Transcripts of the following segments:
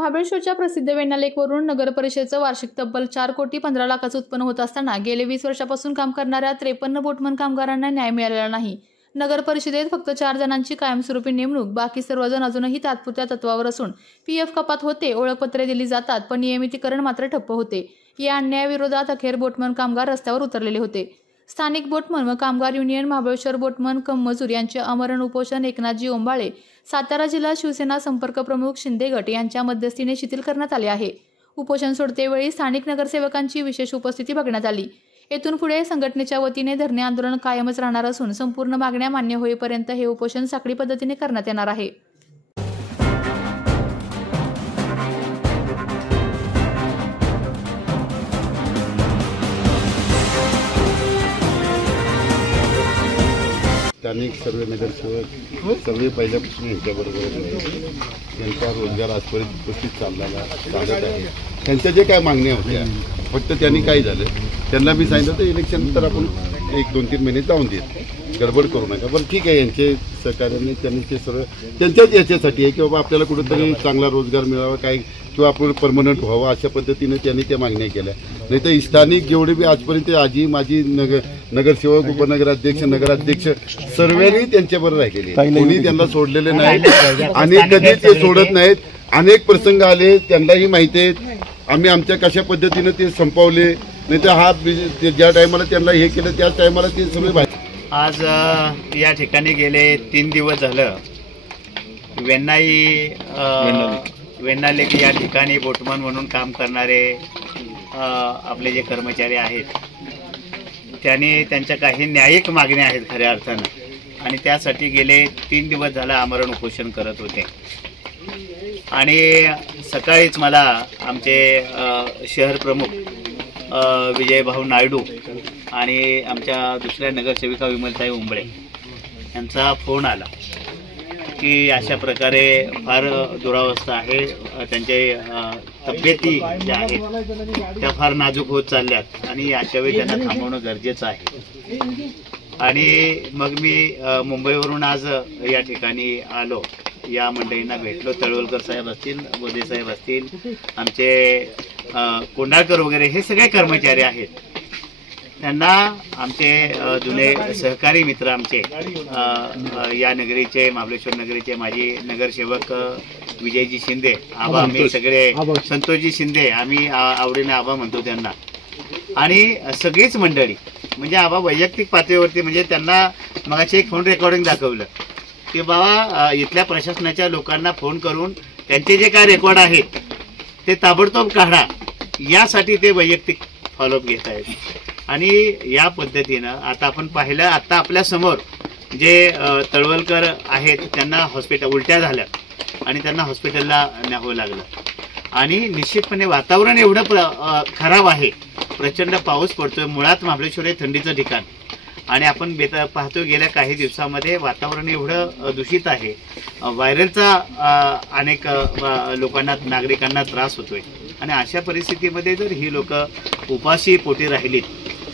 महाबळेश्वरच्या प्रसिद्ध वेण्णा लेकवरून नगर परिषदेचं वार्षिक तब्बल 4 कोटी 15 लाखाचं उत्पन्न होत असताना गेले 20 वर्षापासून काम करणाऱ्या 53 बोटमन कामगारांना न्याय मिळालेला नाही। नगर परिषदेत फक्त 4 जणांची कायमस्वरूपी नेमणूक, बाकी सर्वजण अजूनही तात्पुरत्या तत्वावर असून पीएफ कपात होते, ओळखपत्रे दिली जातात, पण नियमितीकरण मात्र ठप्प होते। या अन्यायाविरोधात अखेर बोटमन कामगार रस्त्यावर उतरलेले होते। स्थानिक बोटमन व कामगार युनियन, महाबळेश्वर बोटमन कम मजूर यांचे आमरण उपोषण एकनाथजी ओंबाळे, सातारा जिल्हा शिवसेना संपर्क प्रमुख शिंदे गट यांच्या मध्यस्थीने शिथिल करण्यात आले आहे। उपोषण सोडतेवेळी स्थानिक नगरसेवकांची विशेष उपस्थिती बघण्यात आली। येथून पुढे संघटनेच्या वतीने धरणे आंदोलन कायमच राहणार असून संपूर्ण मागण्या मान्य होईपर्यंत हे उपोषण साखळी पद्धतीने करण्यात येणार आहे। स्थानिक सर्व नगरसेवक सर्व पहिल्यापासून यांच्याबरोबर त्यांचा रोजगार आजपर्यंत उपस्थित चालत आहे। त्यांच्या जे काय मागण्या होत्या, फक्त त्यांनी काय झालं, त्यांना मी सांगितलं तर इलेक्शन नंतर आपण 1-2-3 महिने जाऊन देत, गडबड करू नका। पण ठीक आहे, यांचे सहकार्याने त्यांनी ते सर्व त्यांच्याच याच्यासाठी आहे की बाबा आपल्याला कुठेतरी चांगला रोजगार मिळावा, काय किंवा आपण परमनंट व्हावं, अशा पद्धतीने त्यांनी त्या मागण्या केल्या। नाही तर स्थानिक जेवढे बी आजपर्यंत आजी माझी नगरसेवक, उपनगराध्यक्ष, नगराध्यक्ष सर्वांनी त्यांच्याबरोबर राहिलेले, कोणी त्यांना सोडलेले नाही आणि कधी ते सोडत नाहीत। अनेक प्रसंग आले, त्यांनाही माहिती आहे आम्ही आमच्या कशा पद्धतीने ते संपवले। नाही तर हा ज्या टायमाला त्यांना हे केलं त्याच टायमाला ते सगळे बाहेर। आज या ठिकाणी गेले 3 दिवस झालं वेण्णा लेक या ठिकाणी बोटमन म्हणून काम करणारे आपले जे कर्मचारी आहेत त्यांनी त्यांच्या काही न्यायिक मागण्या आहेत खऱ्या अर्थानं, आणि त्यासाठी गेले 3 दिवस झालं आमरण उपोषण करत होते। आणि सकाळीच मला आमचे शहर प्रमुख विजयभाऊ नायडू आणि आमच्या दुसऱ्या नगरसेविका विमलताई ओंबळे यांचा फोन आला की अशा प्रकारे फार दुरावस्था आहे, त्यांचे तब्येती ज्या आहेत त्या फार नाजूक होत चालल्यात आणि अशा वेळी त्यांना थांबवणं गरजेचं आहे। आणि मग मी मुंबईवरून आज या ठिकाणी आलो, या मंडळींना भेटलो। तळवलकर साहेब असतील, बोधे साहेब असतील, आमचे कोंडाळकर वगैरे हे सगळे कर्मचारी आहेत। त्यांना आमचे जुने सहकारी मित्र, आमचे या नगरीचे, महाबळेश्वर नगरीचे माजी नगरसेवक विजयजी शिंदे आबा, आम्ही सगळे संतोषजी शिंदे, आम्ही आवडीने आबा म्हणतो त्यांना, आणि सगळीच मंडळी म्हणजे आबा वैयक्तिक पातळीवरती म्हणजे त्यांना मगाशी एक फोन रेकॉर्डिंग दाखवलं की बाबा इथल्या प्रशासनाच्या लोकांना फोन करून त्यांचे जे काय रेकॉर्ड आहेत ते ताबडतोब काढा, यासाठी ते वैयक्तिक फॉलोअप घेत आहेत। आणि या पद्धतीनं आता आपण पाहिलं, आता आपल्या समोर जे तळवलकर आहेत त्यांना उलट्या झाल्या आणि त्यांना हॉस्पिटलला न्यावं लागलं। आणि निश्चितपणे वातावरण एवढं खराब आहे, प्रचंड पाऊस पडतोय, मुळात महाबळेश्वर हे थंडीचं ठिकाण, आणि आपण पाहतो गेल्या काही दिवसामध्ये वातावरण एवढं दूषित आहे, व्हायरलचा अनेक लोकांना, नागरिकांना त्रास होतोय। आणि अशा परिस्थितीमध्ये जर ही लोक उपाशी पोटी राहिलीत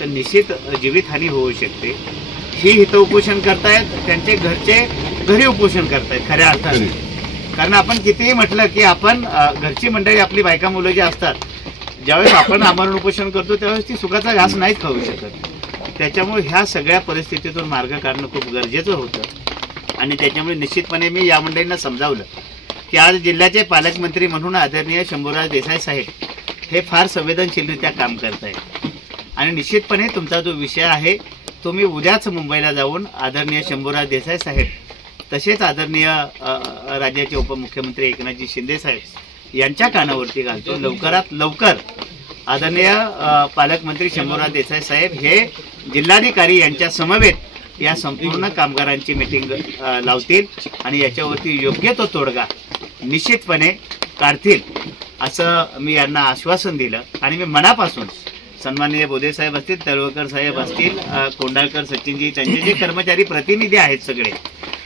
तर निश्चित जीवितहानी होऊ शकते। ही इथं उपोषण करतायत, त्यांचे घरचे घरी उपोषण करतायत खऱ्या अर्थाने, कारण आपण कितीही म्हटलं की आपण घरची मंडळी, आपली बायका मुलं जे असतात, ज्यावेळेस आपण आमरण उपोषण करतो त्यावेळेस ती सुखाचा घास नाहीच खाऊ शकत। त्याच्यामुळे ह्या सगळ्या परिस्थितीतून मार्ग काढणं खूप गरजेचं होतं। आणि त्याच्यामुळे निश्चितपणे मी या मंडळींना समजावलं की आज जिल्ह्याचे पालकमंत्री म्हणून आदरणीय शंभूराज देसाई साहेब हे फार संवेदनशीलरित्या काम करत आहेत, आणि निश्चितपणे तुमचा जो विषय आहे तुम्ही उद्याच मुंबईला जाऊन आदरणीय शंभूराज देसाई साहेब, तसेच आदरणीय राज्याचे उपमुख्यमंत्री एकनाथजी शिंदे साहेब यांच्या कानावरती घालतो। लवकरात लवकर आदरणीय पालकमंत्री शंभूराज देसाई साहेब हे जिल्हाधिकारी यांच्या समवेत या संपूर्ण कामगारांची मीटिंग लावतील आणि याच्यावरती योग्य तो तोडगा निश्चितपणे काढतील असं मी यांना आश्वासन दिलं। आणि मी मनापासून सन्माननीय बोधे साहेब असतील, तळवलकर साहेब असतील, कोंडाळकर सचिनजी, त्यांचे जे कर्मचारी प्रतिनिधी आहेत सगळे,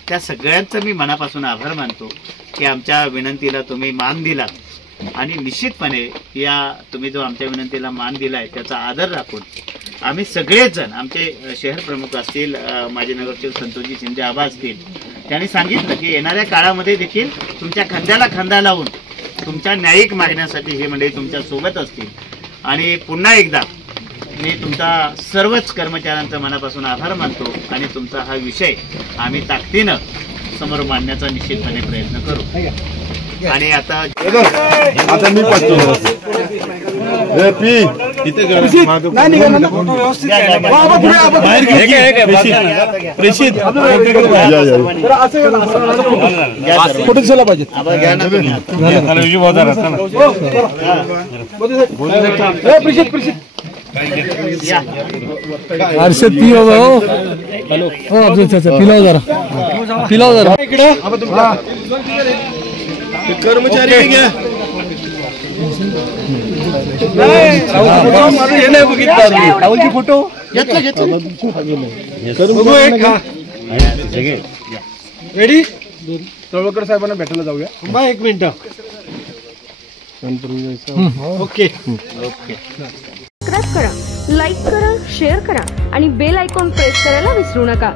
त्या सगळ्यांचं मी मनापासून आभार मानतो की आमच्या विनंतीला तुम्ही मान दिलात, आणि निश्चितपणे या तुम्ही जो आमच्या विनंतीला मान दिलाय त्याचा आदर राखून आम्ही सगळेच जण, आमचे शहर प्रमुख असतील, माजी नगरसेवक संतोषजी शिंदे आबा असतील, त्यांनी सांगितलं की येणाऱ्या काळामध्ये देखील तुमच्या खांद्याला खांदा लावून तुमच्या न्यायिक मागण्यासाठी हे मंडळी तुमच्या सोबत असतील. आणि पुन्हा एकदा मी तुमचा सर्वच कर्मचाऱ्यांचा मनापासून आभार मानतो आणि तुमचा हा विषय आम्ही ताकदीनं समोर मांडण्याचा निश्चितपणे प्रयत्न करू. आणि आता मी पाहतो कुठे झाला पाहिजे हर्षद पिलो पिलाव जरा कर्मचारी घ्या फोटो रेडी. तळवकर साहेबांना भेटायला जाऊया. एक मिनिट. ओके सबस्क्राइब करा, लाईक करा, शेअर करा आणि बेल आयकॉन प्रेस करायला विसरू नका.